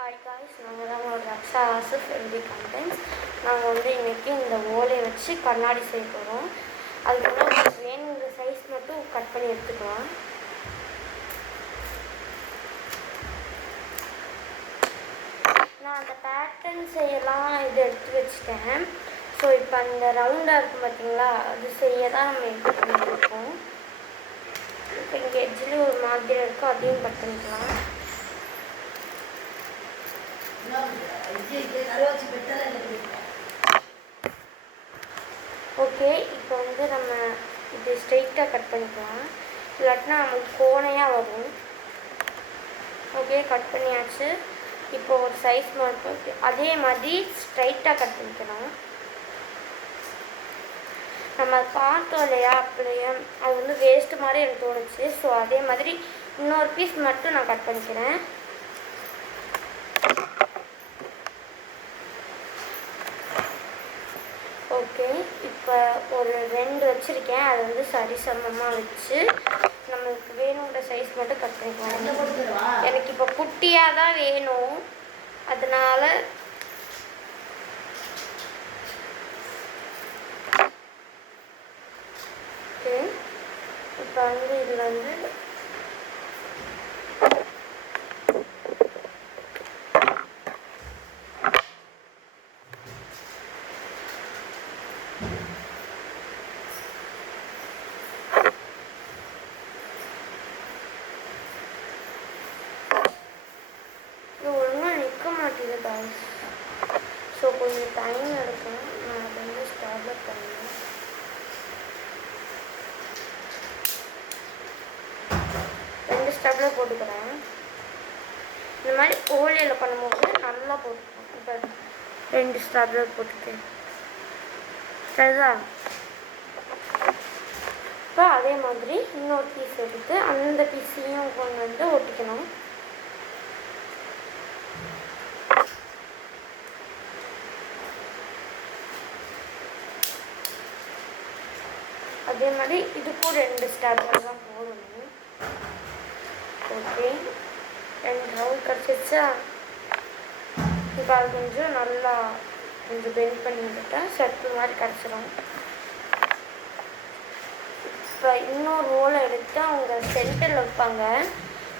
Hi guys, நாங்கள் தான் உங்களோட ரக்ஷா ஆசிஃப் எல்டி கண்டென்ட்ஸ். நாங்கள் வந்து இன்றைக்கி இந்த ஓலையை வச்சு கண்ணாடி செய்ய போகிறோம். அதுக்கு உங்களுக்கு வேணுங்கிற சைஸ் மட்டும் கட் பண்ணி எடுத்துக்கலாம். நான் அந்த பேட்டர்ன் செய்யலாம் இது எடுத்து வச்சுட்டேன். ஸோ இப்போ அந்த ரவுண்டாக இருக்கும் பார்த்தீங்களா, அது செய்ய தான் நம்ம எடுத்து பண்ணியிருக்கோம். இப்போ இங்கே எட்ஜில் ஒரு மாதிரி இருக்கும், அதையும் கட் பண்ணிக்கலாம். ஓகே, இப்போ வந்து நம்ம இது ஸ்ட்ரெயிட்டாக கட் பண்ணிக்கலாம், இல்லாட்டினா நம்மளுக்கு கோணையாக வரும். ஓகே, கட் பண்ணியாச்சு. இப்போ ஒரு சைஸ் மட்டும் அதே மாதிரி ஸ்ட்ரைட்டாக கட் பண்ணிக்கலாம். நம்ம பார்த்தோம் இல்லையா, அப்படியே அது வந்து வேஸ்ட்டு மாதிரி எனக்கு தோணுச்சு. ஸோ அதே மாதிரி இன்னொரு பீஸ் மட்டும் நான் கட் பண்ணிக்கிறேன். ஓகே, இப்போ ஒரு 2 வச்சுருக்கேன். அதை வந்து சரிசமமாக வச்சு நம்மளுக்கு வேணுங்கிற சைஸ் மட்டும் கட் பண்ணிக்கலாம். எனக்கு இப்போ குட்டியாக தான் வேணும், அதனால் ஓகே. இப்போ வந்து இதில் வந்து ஸோ கொஞ்சம் டைம் எடுக்கும். நான் அதை வந்து ஸ்டார்ட் பண்ணுவேன். ரெண்டு ஸ்டெப்பில் போட்டுக்கிறேன். இந்த மாதிரி ஓலையில் பண்ணும்போது நல்லா போட்டுக்கணும். இப்போ 2 ஸ்டெப்பில் போட்டுக்கேன். சரிதான். இப்போ அதே மாதிரி இன்னொரு பீஸ் எடுத்து அந்த பீஸையும் கொண்டு வந்து ஒட்டிக்கணும். அதே மாதிரி இதுக்கும் 2 ஸ்டாப்லர் தான் போடணும். ஓகே, 2 ரவுண்ட் கிடச்சிச்சா. இப்போ அது கொஞ்சம் நல்லா கொஞ்சம் பெண்ட் பண்ணி விட்டுட்டேன், செட்டு மாதிரி கிடச்சிரும். இப்போ இன்னொரு ரோலை எடுத்து அவங்க சென்டரில் வைப்பாங்க.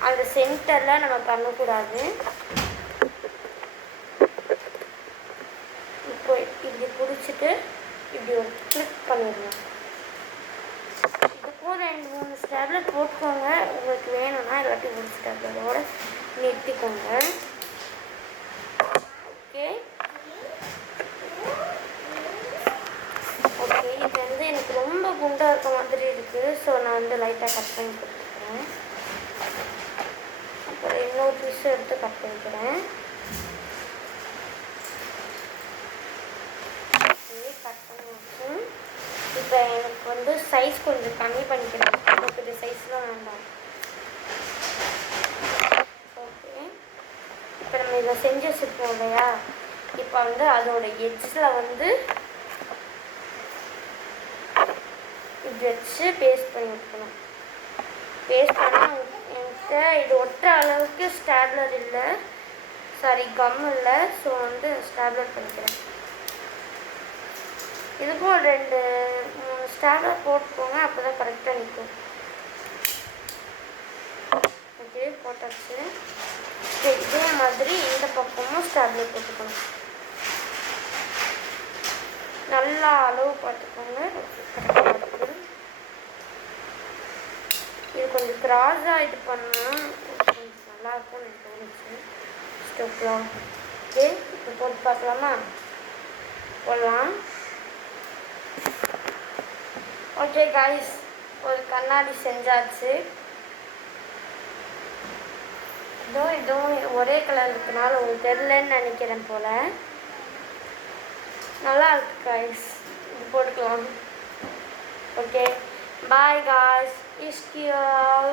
அந்த சென்டரில் நம்ம பண்ணக்கூடாது. இப்போ இப்படி பிடிச்சிட்டு இப்படி ஒரு கிளிக் பண்ணிடணும். இதுக்கும் 2-3 ஸ்டாப்லர் போட்டுக்கோங்க. உங்களுக்கு வேணும்னா இல்லாட்டி 1 ஸ்டாப்லரோட நிறுத்திக்கோங்க. ஓகே ஓகே, இது வந்து எனக்கு ரொம்ப குண்டாக இருக்க மாதிரி இருக்குது. ஸோ நான் வந்து லைட்டாக கட் பண்ணி கொடுத்துக்கிறேன். அப்புறம் இன்னொரு பீஸும் எடுத்து கட் பண்ணிக்கிறேன். கட் பண்ணியாச்சு. இப்போ எனக்கு வந்து சைஸ் கொஞ்சம் கம்மி பண்ணிக்கிறேன். ரொம்ப பெரிய சைஸ்லாம் வேண்டாம். ஓகே, இப்போ நம்ம இதை செஞ்சு வச்சுருக்கோம் இல்லையா, இப்போ வந்து அதோட எட்ஜில் வந்து இப்படி வச்சு பேஸ்ட் பண்ணி வைக்கணும். பேஸ்ட் பண்ணால் என்கிட்ட இது ஒட்டுற அளவுக்கு ஸ்டாப்லர் இல்லை, சாரி கம் இல்லை. ஸோ வந்து ஸ்டாப்லர் பண்ணிக்கிறேன். இதுக்கும் 2-3 ஸ்டாப்லர் போட்டுக்கோங்க, அப்போ தான் கரெக்டாக நிற்கும். ஓகே, போட்டாச்சு. இதே மாதிரி இந்த பக்கமும் ஸ்டாப்லர் போட்டுக்கணும். நல்லா அளவு பார்த்துக்கோங்க. இது கொஞ்சம் கிராஸாக இது பண்ணால் கொஞ்சம் நல்லாயிருக்கும்னு எனக்கு தோணுச்சு. ஸ்டோப்லாம் ஓகே, இப்போ போட்டு பார்க்கலாமா? போடலாம். ஓகே காய்ஸ், ஒரு கண்ணாடி செஞ்சாச்சு. இதுவும் ஒரே கலர் இருக்கனால உங்களுக்கு தெரியலன்னு நினைக்கிறேன் போல். நல்லா இருக்கு காய்ஸ், இது போட்டுக்கலாம். Okay, bye guys, இஷ்கியல்.